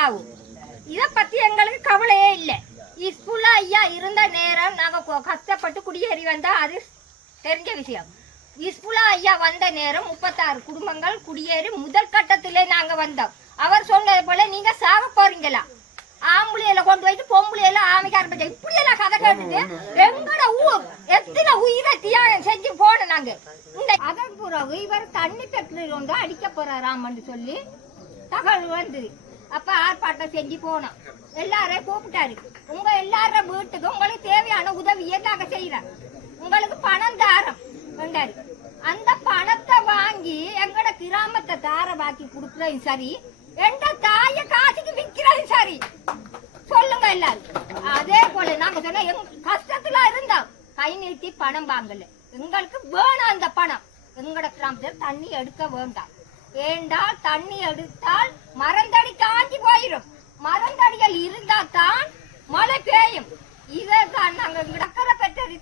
சாவு. இதை பத்தி எங்களுக்கு கவலையே இல்லை. ஸ்கூல்ல ஐயா இருந்த நேரம் நாங்க கஷ்டப்பட்டு குடியேறி வந்தா அது தெரிஞ்ச விஷயம். ஸ்கூல்ல ஐயா வந்த நேரம் 36 குடும்பங்கள் குடியேறி முதல் கட்டத்திலே நாங்க வந்தோம். அவர் சொன்னது போல நீங்க சாக போறீங்களா, ஆம்புளையில கொண்டு போயிட்டு பொம்புளையில ஆமைக்க ஆரம்பிச்சோம். இப்படி எல்லாம் கதை கேட்டுட்டு எங்கட எத்தனை உயிரை தியாகம் செஞ்சு போன நாங்க. இந்த அதன் பிறகு இவர் தண்ணி பெட்ரோல் வந்து அடிக்க போறாராமன்னு சொல்லி தகவல் வந்தது. அப்ப ஆர்ப்பாட்டம் செஞ்சு போனோம். எல்லாரையும் கூப்பிட்டாரு. உங்க எல்லார வீட்டுக்கு உங்களுக்கு தேவையான உதவியை நாங்க செய்யறோம், உங்களுக்கு பணம் தாரம் வேண்டாரு. அந்த பணத்தை வாங்கி எங்கட கிராமத்தை தாரவாக்கி கொடுக்கறது சரி, எந்த தாய காசுக்கு விற்கிறது சரி, சொல்லுங்க எல்லாரும். அதே போல நாங்க சொன்ன கஷ்டத்துல இருந்தோம், கை நீட்டி பணம் வாங்கல. எங்களுக்கு வேணும் அந்த பணம். எங்கட கிராமத்தில் தண்ணி எடுக்க வேண்டாம். ஏண்டால் தண்ணி எடுத்தால் மரந்தடி காஞ்சி போயிடும். மரந்தடிகள் இருந்தா தான் மழை பெய்யும். இதான் நாங்க கடற்கரை பெற்றறி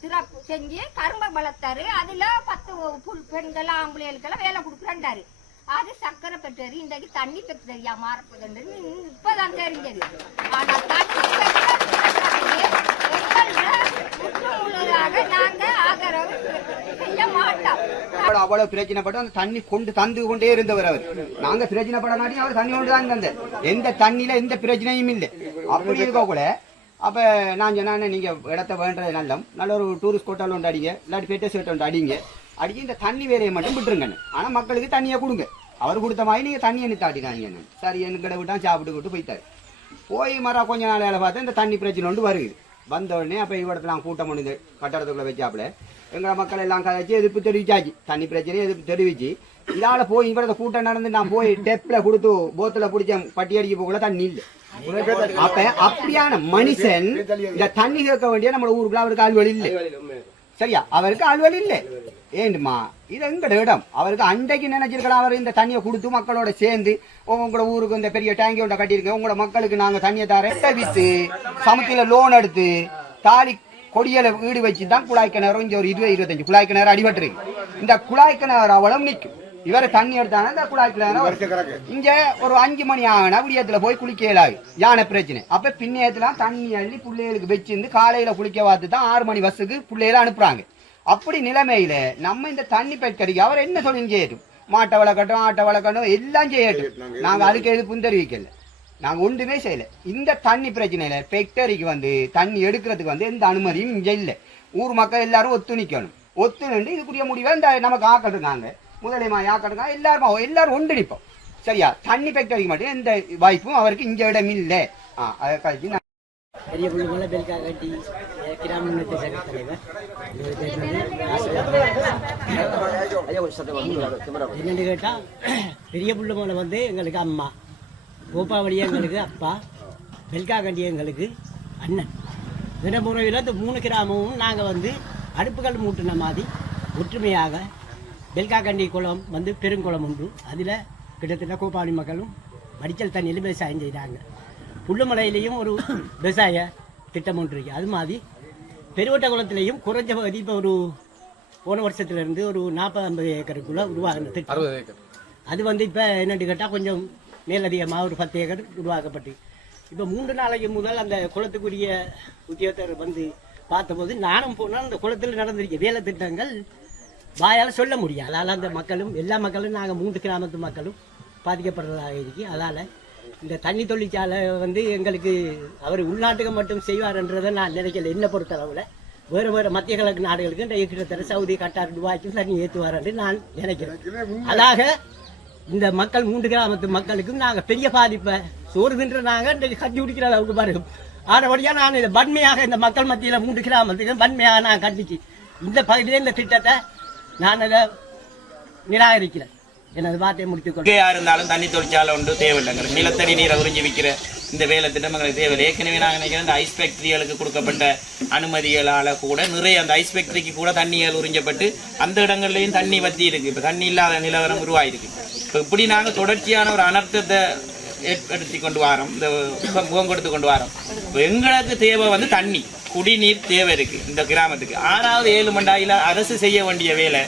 சிறப்பு செஞ்சு கரும்பை வளர்த்தாரு. அதுல 10 பெண்கள் ஆம்பளைகளுக்கெல்லாம் வேலை கொடுக்குறாரு. அது சக்கரை பெற்றறி இன்றைக்கு தண்ணி பெற்றறியா மாறப்போது இப்பதான் தெரிஞ்சது. ஆனா தண்ணி நாங்க ஆதரவு செய்ய மாட்டோம். அவ்வளவு பிரச்சனைப்பட்டு அந்த தண்ணி கொண்டு தந்து கொண்டே இருந்தவர் அவர். நாங்க பிரச்சனைப்படாட்டி அவர் தண்ணி கொண்டு தான் தந்த. எந்த தண்ணியில எந்த பிரச்சனையும் இல்லை. அப்படி இருக்க கூட அப்ப நான் சொன்ன நீங்க இடத்த வேண்டது நல்ல ஒரு டூரிஸ்ட் ஹோட்டல் ஒன்று அடிங்க, இல்லாட்டி பெட்ட செட் ஒன்று அடிங்க, அடிக்க இந்த தண்ணி வேலையை மட்டும் விட்டுருங்க. ஆனா மக்களுக்கு தண்ணியை கொடுங்க. அவர் கொடுத்த மாதிரி நீங்க தண்ணி எண்ணி தாட்டினாங்க. சரி என்கிட்ட விட்டா சாப்பிட்டு விட்டு போய்த்தாரு. போய் மர கொஞ்ச நாள் வேலை பார்த்தா இந்த தண்ணி பிரச்சனை ஒன்று வருது. வந்த உடனே அப்ப இவ்விடத்துல நான் கூட்டம் பண்ணி கட்டடத்துக்குள்ள வச்சாப்புல எங்களை மக்கள் எல்லாம் கதைச்சு எதிர்ப்பு தெரிவிச்சாச்சு. தண்ணி பிரச்சனையை எதிர்ப்பு தெரிவிச்சு இதால போய் இவ்விடத்த கூட்டம் நடந்து நான் போய் டெப்ல கொடுத்து போத்துல பிடிச்ச பட்டி அடிக்க போகல தண்ணி இல்லை. அப்ப அப்படியான மனுஷன் இந்த தண்ணி கேட்க வேண்டிய நம்ம ஊருக்குள்ள அவருக்கு ஆள்வழி இல்லை. சரியா, அவருக்கு ஆள்வழி இல்லை. ஏண்டுமா இது எங்கட இடம். அவருக்கு அன்றைக்கு நினைச்சிருக்கலாம் அவர் இந்த தண்ணியை கொடுத்து மக்களோட சேர்ந்து உங்களோட ஊருக்கு இந்த பெரிய டேங்கி ஒன்றை கட்டியிருக்கேன், உங்களோட மக்களுக்கு நாங்க தண்ணியை தர வித்து சமத்தில லோன் எடுத்து தாலி கொடியில வீடு வச்சுதான் குழாய் கிணறு இங்க ஒரு 20-25 குழாய் கிணறு அடிபட்டுருக்கு. இந்த குழாய் கிணறு அவ்வளவு நிற்கும். இவரை தண்ணி எடுத்தானா இந்த குழாய் கிணறு இங்க ஒரு 5 மணி ஆகினா விடியத்துல போய் குளிக்க இயலாது, யானை பிரச்சனை. அப்ப பின்னையத்துல தண்ணி அள்ளி பிள்ளைகளுக்கு வச்சிருந்து காலையில குளிக்க பார்த்து தான் 6 மணி பஸ்ஸுக்கு பிள்ளைகளை அனுப்புறாங்க. அப்படி நிலைமையில நம்ம இந்த தண்ணி பெட்கடிக்கு அவர் என்ன சொல்லி செய்யட்டும், மாட்டை வளர்க்கட்டும் ஆட்டை வளர்க்கட்டும் எல்லாம் செய்யட்டும். நாங்க அதுக்கு எதுவும் தெரிவிக்கல, நாங்க ஒன்றுமே செய்யல. இந்த தண்ணி பிரச்சனையில ஃபேக்டரிக்கு வந்து தண்ணி எடுக்கிறதுக்கு வந்து எந்த அனுமதியும் இங்க இல்லை. ஊர் மக்கள் எல்லாரும் ஒத்துணிக்கணும். ஒத்துணிட்டு இதுக்குரிய முடிவை இந்த நமக்கு ஆக்கள் இருக்காங்க, முதலியமா ஆக்கள் இருக்காங்க, எல்லாரும் ஒன்று நிற்போம். சரியா, தண்ணி ஃபேக்டரிக்கு மட்டும் எந்த வாய்ப்பும் அவருக்கு இங்க இடம் இல்லை. அதை கழிச்சு பெரிய புள்ளிமலை பெல்கா கட்டி கிராம முன்னேற்ற சங்க தலைவர் என்னென்னு கேட்டால் பெரிய புள்ளிமலை வந்து எங்களுக்கு அம்மா, கோப்பாவடியா எங்களுக்கு அப்பா, பெல்கா கண்டி எங்களுக்கு அண்ணன். இந்த முறையில் இந்த 3 கிராமமும் நாங்கள் வந்து அடுப்புகள் மூட்டின மாதிரி ஒற்றுமையாக பெல்கா கண்டி குளம் வந்து பெருங்குளம் உண்டு. அதில் கிட்டத்தட்ட கோப்பாவடி மக்களும் வடிச்சல் தண்ணியில் விவசாயம் செய்கிறாங்க. புள்ளுமலையிலையும் ஒரு விவசாய திட்டம் ஒன்று இருக்குது. அது மாதிரி பெருவட்ட குளத்திலையும் குறைஞ்ச பகுதி இப்போ ஒரு போன வருஷத்துலேருந்து ஒரு 40-50 ஏக்கருக்குள்ளே உருவாகின திட்டம். 60 ஏக்கர். அது வந்து இப்போ என்னென்னு கேட்டால் கொஞ்சம் மேலதிகமாக ஒரு 10 ஏக்கர் உருவாக்கப்பட்டு இப்போ 3 நாளைக்கு முதல் அந்த குளத்துக்குரிய உத்தியோகத்தர் வந்து பார்த்தபோது நானும் போனால் அந்த குளத்தில் நடந்திருக்க வேலை திட்டங்கள் வாயால் சொல்ல முடியாது. அதனால் அந்த மக்களும் எல்லா மக்களும் நாங்கள் 3 கிராமத்து மக்களும் பாதிக்கப்படுறதாக இருக்கு. அதனால் இந்த தண்ணி தொழிற்சாலை வந்து எங்களுக்கு அவர் உள்நாட்டுக்கு மட்டும் செய்வார்ன்றதை நான் நினைக்கல. என்னை பொறுத்தளவில் வேறு வேறு மத்திய கிழக்கு நாடுகளுக்கு கிட்டத்தட்ட சவுதி, கட்டார், துபாய்க்கும் தண்ணி ஏற்றுவார் என்று நான் நினைக்கிறேன். அதாக இந்த மக்கள் 3 கிராமத்து மக்களுக்கும் நாங்கள் பெரிய பாதிப்பை சோறுகின்ற நாங்கள் கட்டி குடிக்கிற அளவுக்கு பாருங்க. ஆனபடியாக நான் இதை வன்மையாக இந்த மக்கள் மத்தியில் 3 கிராமத்துக்கு வன்மையாக நான் கண்டிச்சு இந்த பகுதியில் இந்த திட்டத்தை நான் அதை நிராகரிக்கிறேன். எனது வார்த்தையை முடித்துக்கொண்டு இருந்தாலும் தண்ணி தொழிற்சாலை ஒன்று தேவையில்லைங்க. நிலத்தடி நீரை உறிஞ்சி விற்கிற இந்த வேலை திட்டம் எங்களுக்கு தேவையில்லை. ஏற்கனவே நாங்கள் நினைக்கிறேன் இந்த ஐஸ் ஃபேக்டரிகளுக்கு கொடுக்கப்பட்ட அனுமதிகளால் கூட நிறைய அந்த ஐஸ் ஃபேக்டரிக்கு கூட தண்ணிகள் உறிஞ்சப்பட்டு அந்த இடங்கள்லையும் தண்ணி வத்தி இருக்கு. இப்போ தண்ணி இல்லாத நிலவரம் உருவாயிருக்கு. இப்போ இப்படி நாங்கள் தொடர்ச்சியான ஒரு அனர்த்தத்தை ஏற்படுத்தி கொண்டு வரோம், இந்த முகம் கொடுத்து கொண்டு வரோம். இப்போ எங்களுக்கு தேவை வந்து தண்ணி, குடிநீர் தேவை இருக்குது இந்த கிராமத்துக்கு. 6வது 7 மண்டாயில் அரசு செய்ய வேண்டிய வேலை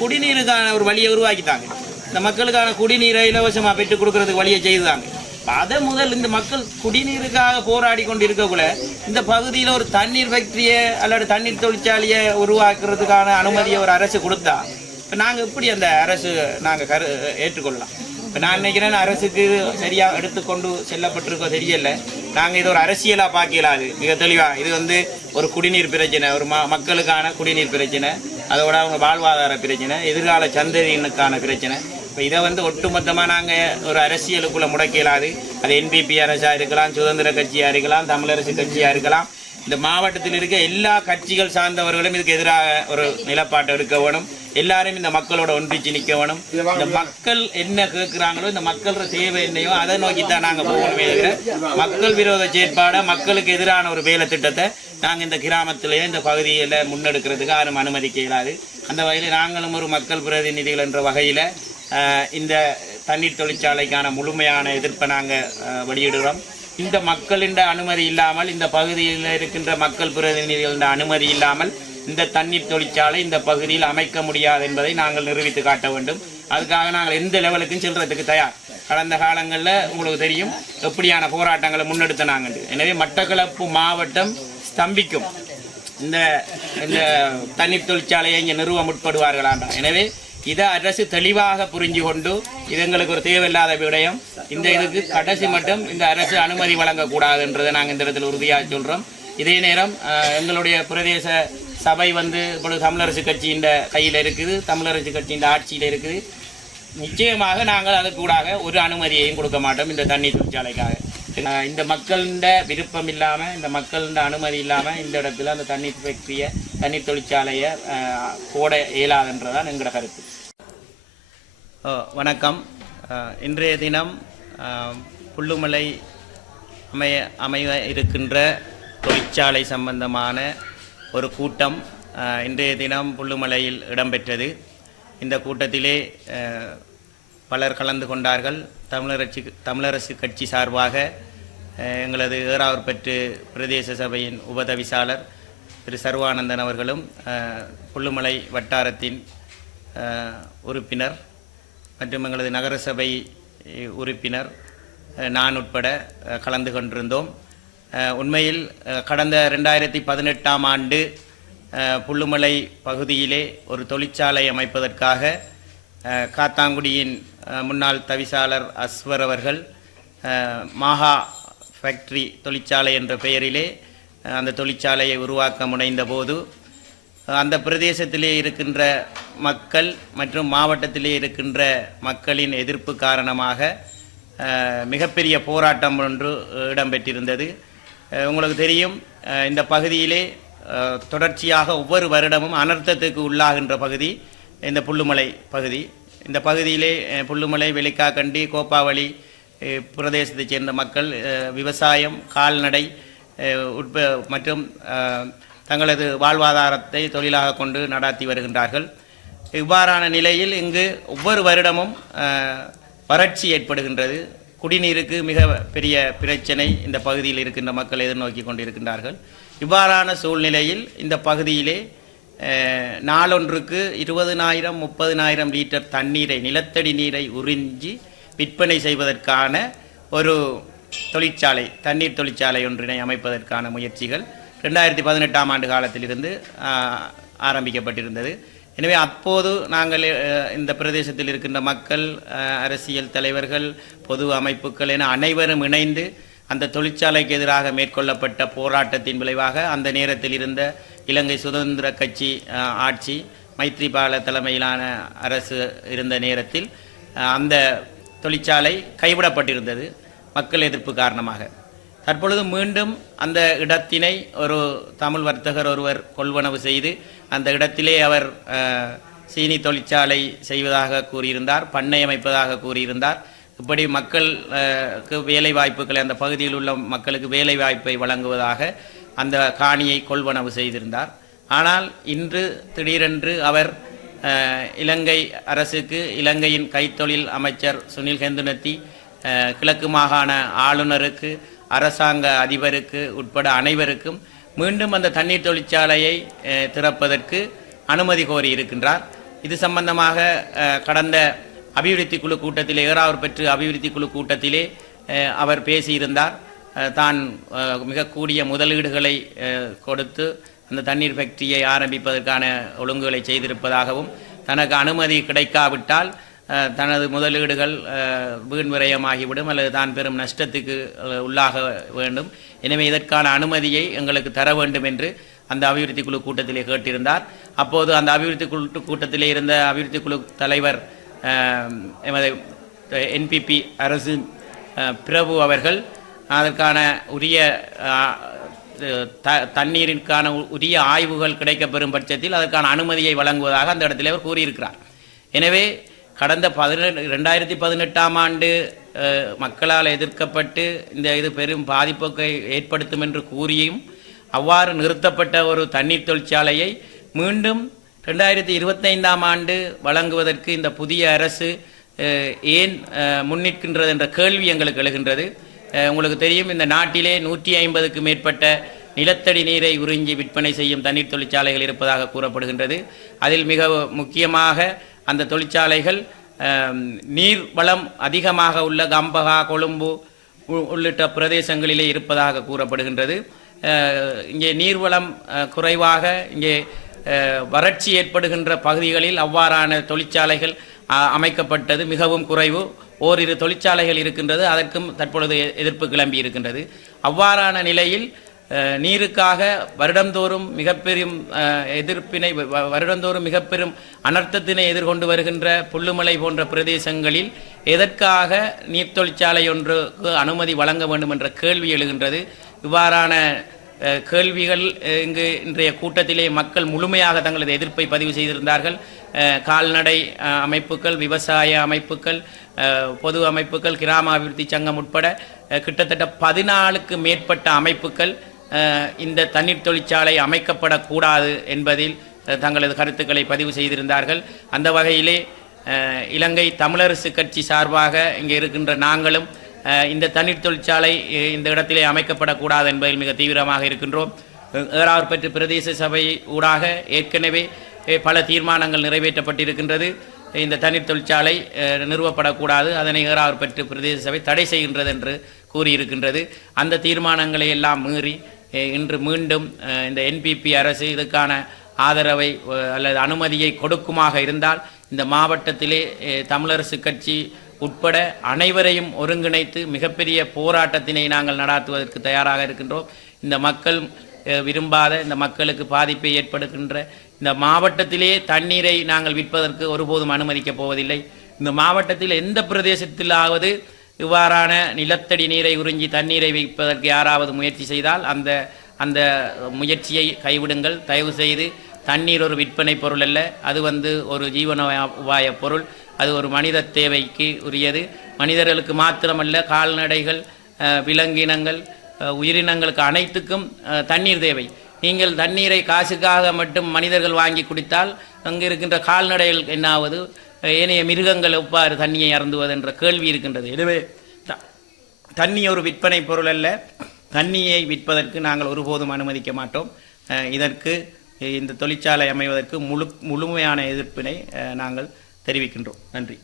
குடிநீருக்கான ஒரு வழியை உருவாக்கிட்டாங்க. இந்த மக்களுக்கான குடிநீரை இலவசமாக பெற்றுக் கொடுக்கறதுக்கு வழியை செய்தாங்க. அதை முதல் இந்த மக்கள் குடிநீருக்காக போராடி கொண்டு இருக்கக்குள்ள இந்த பகுதியில் ஒரு தண்ணீர் ஃபேக்டரியை அல்லது தண்ணீர் தொழிற்சாலையை உருவாக்குறதுக்கான அனுமதியை ஒரு அரசு கொடுத்தா இப்போ நாங்கள் எப்படி அந்த அரசு நாங்கள் ஏற்றுக்கொள்ளலாம்? இப்போ நான் நினைக்கிறேன் அரசுக்கு சரியாக எடுத்துக்கொண்டு செல்லப்பட்டிருக்கோ தெரியல. நாங்கள் இது ஒரு அரசியலாக பார்க்கலாது மிக தெளிவாக. இது ஒரு குடிநீர் பிரச்சனை, ஒரு மக்களுக்கான குடிநீர் பிரச்சனை, அதோட அவங்க வாழ்வாதார பிரச்சனை, எதிர்கால சந்ததியினுக்கான பிரச்சனை. இப்போ இதை ஒட்டுமொத்தமாக நாங்கள் ஒரு அரசியலுக்குள்ளே முடக்கலாது. அது என்பிபி அரசாக இருக்கலாம், சுதந்திர கட்சியாக இருக்கலாம், தமிழரசு கட்சியாக இருக்கலாம். இந்த மாவட்டத்தில் இருக்க எல்லா கட்சிகள் சார்ந்தவர்களும் இதுக்கு எதிராக ஒரு நிலப்பாட்டை எடுக்க வேணும். எல்லாரும் இந்த மக்களோட ஒன்றிச்சு நிற்க வேணும். இந்த மக்கள் என்ன கேட்குறாங்களோ, இந்த மக்களோட தேவை என்னையோ அதை நோக்கித்தான் நாங்கள் போகணுமே தவிர மக்கள் விரோத செயற்பாடை, மக்களுக்கு எதிரான ஒரு வேலை திட்டத்தை நாங்கள் இந்த கிராமத்திலேயே இந்த பகுதியில் முன்னெடுக்கிறதுக்கு யாரும் அனுமதிக்க இயலாது. அந்த வகையில் நாங்களும் ஒரு மக்கள் பிரதிநிதிகள் என்ற வகையில் இந்த தண்ணீர் தொழிற்சாலைக்கான முழுமையான எதிர்ப்பை நாங்கள் வெளியிடுகிறோம். இந்த மக்களின் அனுமதி இல்லாமல், இந்த பகுதியில் இருக்கின்ற மக்கள் பிரதிநிதிகளின் அனுமதி இல்லாமல் இந்த தண்ணீர் தொழிற்சாலை இந்த பகுதியில் அமைக்க முடியாது என்பதை நாங்கள் நிரூபித்து காட்ட வேண்டும். அதுக்காக நாங்கள் எந்த லெவலுக்கும் செல்றதுக்கு தயார். கடந்த காலங்களில் உங்களுக்கு தெரியும் எப்படியான போராட்டங்களை முன்னெடுத்த நாங்கள். எனவே மட்டக்களப்பு மாவட்டம் ஸ்தம்பிக்கும் இந்த தண்ணீர் தொழிற்சாலையை இங்கே நிறுவ முற்படுவார்களாண்டா. எனவே இதை அரசு தெளிவாக புரிஞ்சு கொண்டு, இது எங்களுக்கு ஒரு தேவையில்லாத விடயம், இந்த இதுக்கு கடைசி மட்டும் இந்த அரசு அனுமதி வழங்கக்கூடாதுன்றதை நாங்கள் இந்த இடத்துல உறுதியாக சொல்கிறோம். இதே நேரம் எங்களுடைய பிரதேச சபை இப்பொழுது தமிழரசு கட்சியின் கையில் இருக்குது, தமிழரசு கட்சியின் ஆட்சியில் இருக்குது. நிச்சயமாக நாங்கள் அதுக்கூடாக ஒரு அனுமதியையும் கொடுக்க மாட்டோம் இந்த தண்ணீர் தொழிற்சாலைக்காக. இந்த மக்களின் விருப்பம் இல்லாமல், இந்த மக்களின் அனுமதி இல்லாமல் இந்த இடத்துல அந்த தண்ணீர் ஃபேக்டரியை, தண்ணீர் தொழிற்சாலையை போட இயலாதுன்றதான் எங்களோட கருத்து. வணக்கம். இன்றைய தினம் புல்லுமலை அமைய இருக்கின்ற தொழிற்சாலை சம்பந்தமான ஒரு கூட்டம் இன்றைய தினம் புல்லுமலையில் இடம்பெற்றது. இந்த கூட்டத்திலே பலர் கலந்து கொண்டார்கள். தமிழரசு கட்சி சார்பாக எங்களது ஏறாவூர்பற்று பிரதேச சபையின் உபதவிசாளர் திரு சர்வானந்தன் அவர்களும், புல்லுமலை வட்டாரத்தின் உறுப்பினர் மற்றும் எங்களது நகரசபை உறுப்பினர் நான் உட்பட கலந்து கொண்டிருந்தோம். உண்மையில் கடந்த 2018ஆம் ஆண்டு புல்லுமலை பகுதியிலே ஒரு தொழிற்சாலை அமைப்பதற்காக காத்தாங்குடியின் முன்னாள் தவிசாளர் அஸ்வர் அவர்கள் மாஹா ஃபேக்டரி தொழிற்சாலை என்ற பெயரிலே அந்த தொழிற்சாலையை உருவாக்க முனைந்த போது அந்த பிரதேசத்திலே இருக்கின்ற மக்கள் மற்றும் மாவட்டத்திலே இருக்கின்ற மக்களின் எதிர்ப்பு காரணமாக மிகப்பெரிய போராட்டம் ஒன்று இடம்பெற்றிருந்தது. உங்களுக்கு தெரியும், இந்த பகுதியிலே தொடர்ச்சியாக ஒவ்வொரு வருடமும் அனர்த்தத்துக்கு உள்ளாகின்ற பகுதி இந்த புல்லுமலை பகுதி. இந்த பகுதியிலே புல்லுமலை, வெளிக்காக்கண்டி, கோப்பாவளி பிரதேசத்தைச் சேர்ந்த மக்கள் விவசாயம், கால்நடை மற்றும் தங்களது வாழ்வாதாரத்தை தொழிலாக கொண்டு நடாத்தி வருகின்றார்கள். இவ்வாறான நிலையில் இங்கு ஒவ்வொரு வருடமும் வறட்சி ஏற்படுகின்றது. குடிநீருக்கு மிக பெரிய பிரச்சனை இந்த பகுதியில் இருக்கின்ற மக்கள் எதிர்நோக்கி கொண்டிருக்கின்றார்கள். இவ்வாறான சூழ்நிலையில் இந்த பகுதியிலே நாளொன்றுக்கு 20,000 30,000 லிட்டர் தண்ணீரை, நிலத்தடி நீரை உறிஞ்சி விற்பனை செய்வதற்கான ஒரு தொழிற்சாலை, தண்ணீர் தொழிற்சாலை ஒன்றினை அமைப்பதற்கான முயற்சிகள் 2018ஆம் ஆண்டு காலத்திலிருந்து ஆரம்பிக்கப்பட்டிருந்தது. எனவே அப்போது நாங்கள் இந்த பிரதேசத்தில் இருக்கின்ற மக்கள், அரசியல் தலைவர்கள், பொது அமைப்புகள் என அனைவரும் இணைந்து அந்த தொழிற்சாலைக்கு எதிராக மேற்கொள்ளப்பட்ட போராட்டத்தின் விளைவாக அந்த நேரத்தில் இருந்த இலங்கை சுதந்திர கட்சி ஆட்சி, மைத்ரிபால தலைமையிலான அரசு இருந்த நேரத்தில் அந்த தொழிற்சாலை கைவிடப்பட்டிருந்தது மக்கள் எதிர்ப்பு காரணமாக. தற்பொழுது மீண்டும் அந்த இடத்தினை ஒரு தமிழ் வர்த்தகர் ஒருவர் கொள்வனவு செய்து அந்த இடத்திலே அவர் சீனி தொழிற்சாலை செய்வதாக கூறியிருந்தார், பண்ணை அமைப்பதாக கூறியிருந்தார். இப்படி மக்களுக்கு வேலை வாய்ப்புகளை, அந்த பகுதியில் உள்ள மக்களுக்கு வேலை வாய்ப்பை வழங்குவதாக அந்த காணியை கொள்வனவு செய்திருந்தார். ஆனால் இன்று திடீரென்று அவர் இலங்கை அரசுக்கு, இலங்கையின் கைத்தொழில் அமைச்சர் சுனில் ஹெந்துனத்தி, கிழக்கு மாகாண ஆளுநருக்கு, அரசாங்க அதிபருக்கு உட்பட அனைவருக்கும் மீண்டும் அந்த தண்ணீர் தொழிற்சாலையை திறப்பதற்கு அனுமதி கோரி இருக்கின்றார். இது சம்பந்தமாக கடந்த அபிவிருத்தி குழு கூட்டத்திலே, ஏறாவூர்பற்று அபிவிருத்தி குழு கூட்டத்திலே அவர் பேசியிருந்தார். தான் மிக கூடிய முதலீடுகளை கொடுத்து அந்த தண்ணீர் ஃபேக்டரியை ஆரம்பிப்பதற்கான ஒழுங்குகளை செய்திருப்பதாகவும், தனக்கு அனுமதி கிடைக்காவிட்டால் தனது முதலீடுகள் வீண் விரயமாகிவிடும் அல்லது தான் பெரும் நஷ்டத்துக்கு உள்ளாக வேண்டும். எனவே இதற்கான அனுமதியை எங்களுக்கு தர வேண்டும் என்று அந்த அபிவிருத்தி குழு கூட்டத்திலே கேட்டிருந்தார். அப்போது அந்த அபிவிருத்தி குழு கூட்டத்திலே இருந்த அபிவிருத்தி குழு தலைவர் எமது என்பிபி அரசு பிரபு அவர்கள் அதற்கான உரிய தண்ணீரிற்கான உரிய ஆய்வுகள் கிடைக்கப்பெறும் பட்சத்தில் அதற்கான அனுமதியை வழங்குவதாக அந்த இடத்தில் அவர் கூறியிருக்கிறார். எனவே கடந்த 2018ஆம் ஆண்டு மக்களால் எதிர்க்கப்பட்டு இது பெரும் பாதிப்பை ஏற்படுத்தும் என்று கூறியும் அவ்வாறு நிறுத்தப்பட்ட ஒரு தண்ணீர் தொழிற்சாலையை மீண்டும் 2025ஆம் ஆண்டு வழங்குவதற்கு இந்த புதிய அரசு ஏன் முன்னிற்கின்றது என்ற கேள்வி எங்களுக்கு எழுகின்றது. உங்களுக்கு தெரியும், இந்த நாட்டிலே 150க்கு மேற்பட்ட நிலத்தடி நீரை உறிஞ்சி விற்பனை செய்யும் தண்ணீர் தொழிற்சாலைகள் இருப்பதாக கூறப்படுகின்றது. அதில் மிக முக்கியமாக அந்த தொழிற்சாலைகள் நீர் வளம் அதிகமாக உள்ள கம்பகா, கொழும்பு உள்ளிட்ட பிரதேசங்களிலே இருப்பதாக கூறப்படுகின்றது. இங்கே நீர்வளம் குறைவாக, இங்கே வறட்சி ஏற்படுகின்ற பகுதிகளில் அவ்வாறான தொழிற்சாலைகள் அமைக்கப்பட்டது மிகவும் குறைவு. ஓரிரு தொழிற்சாலைகள் இருக்கின்றது, அதற்கும் தற்பொழுது எதிர்ப்பு கிளம்பி இருக்கின்றது. அவ்வாறான நிலையில் நீருக்காக வருடந்தோறும் மிகப்பெரும் எதிர்ப்பினை, வருடந்தோறும் மிகப்பெரும் அனர்த்தத்தினை எதிர்கொண்டு வருகின்ற புல்லுமலை போன்ற பிரதேசங்களில் எதற்காக நீர் தொழிற்சாலை ஒன்றுக்கு அனுமதி வழங்க வேண்டும் என்ற கேள்வி எழுகின்றது. இவ்வாறான கேள்விகள் இங்கு இன்றைய கூட்டத்திலே மக்கள் முழுமையாக தங்களது எதிர்ப்பை பதிவு செய்திருந்தார்கள். கால்நடை அமைப்புகள், விவசாய அமைப்புகள், பொது அமைப்புகள், கிராம அபிவிருத்தி சங்கம் உட்பட கிட்டத்தட்ட 14க்கு மேற்பட்ட அமைப்புகள் இந்த தண்ணீர் தொழிற்சாலை அமைக்கப்படக்கூடாது என்பதில் தங்களது கருத்துக்களை பதிவு செய்திருந்தார்கள். அந்த வகையிலே இலங்கை தமிழரசு கட்சி சார்பாக இங்கே இருக்கின்ற நாங்களும் இந்த தண்ணீர் தொழிற்சாலை இந்த இடத்திலே அமைக்கப்படக்கூடாது என்பதில் மிக தீவிரமாக இருக்கின்றோம். ஏறாவூர்பற்று பிரதேச சபை ஊடாக ஏற்கனவே பல தீர்மானங்கள் நிறைவேற்றப்பட்டிருக்கின்றது. இந்த தண்ணீர் தொழிற்சாலை நிறுவப்படக்கூடாது, அதனை ஏறாவூர்பற்று பிரதேச சபை தடை செய்கின்றது என்று கூறியிருக்கின்றது. அந்த தீர்மானங்களை எல்லாம் மீறி இன்று மீண்டும் இந்த என்பிபி அரசு இதுக்கான ஆதரவை அல்லது அனுமதியை கொடுக்குமாக இருந்தால் இந்த மாவட்டத்திலே தமிழரசு கட்சி உட்பட அனைவரையும் ஒருங்கிணைத்து மிகப்பெரிய போராட்டத்தினை நாங்கள் நடாத்துவதற்கு தயாராக இருக்கின்றோம். இந்த மக்கள் விரும்பாத, இந்த மக்களுக்கு பாதிப்பை ஏற்படுகின்ற இந்த மாவட்டத்திலே தண்ணீரை நாங்கள் விற்பதற்கு ஒருபோதும் அனுமதிக்கப் போவதில்லை. இந்த மாவட்டத்தில் எந்த பிரதேசத்திலாவது இவ்வாறான நிலத்தடி நீரை உறிஞ்சி தண்ணீரை வைப்பதற்கு யாராவது முயற்சி செய்தால் அந்த முயற்சியை கைவிடுங்கள். தயவு செய்து தண்ணீர் ஒரு விற்பனை பொருள் அல்ல, அது ஒரு ஜீவன உபாய பொருள். அது ஒரு மனித தேவைக்கு உரியது. மனிதர்களுக்கு மாத்திரமல்ல, கால்நடைகள், விலங்கினங்கள், உயிரினங்களுக்கு அனைத்துக்கும் தண்ணீர் தேவை. நீங்கள் தண்ணீரை காசுக்காக மட்டும் மனிதர்கள் வாங்கி குடித்தால் அங்கு இருக்கின்ற கால்நடைகள் என்னாவது, ஏனைய மிருகங்கள் எவ்வாறு தண்ணியை அருந்துவது என்ற கேள்வி இருக்கின்றது. எனவே தண்ணி ஒரு விற்பனை பொருள் அல்ல. தண்ணியை விற்பதற்கு நாங்கள் ஒருபோதும் அனுமதிக்க மாட்டோம். இதற்கு இந்த தொழிற்சாலை அமைவதற்கு முழுமையான எதிர்ப்பினை நாங்கள் தெரிவிக்கின்றோம். நன்றி.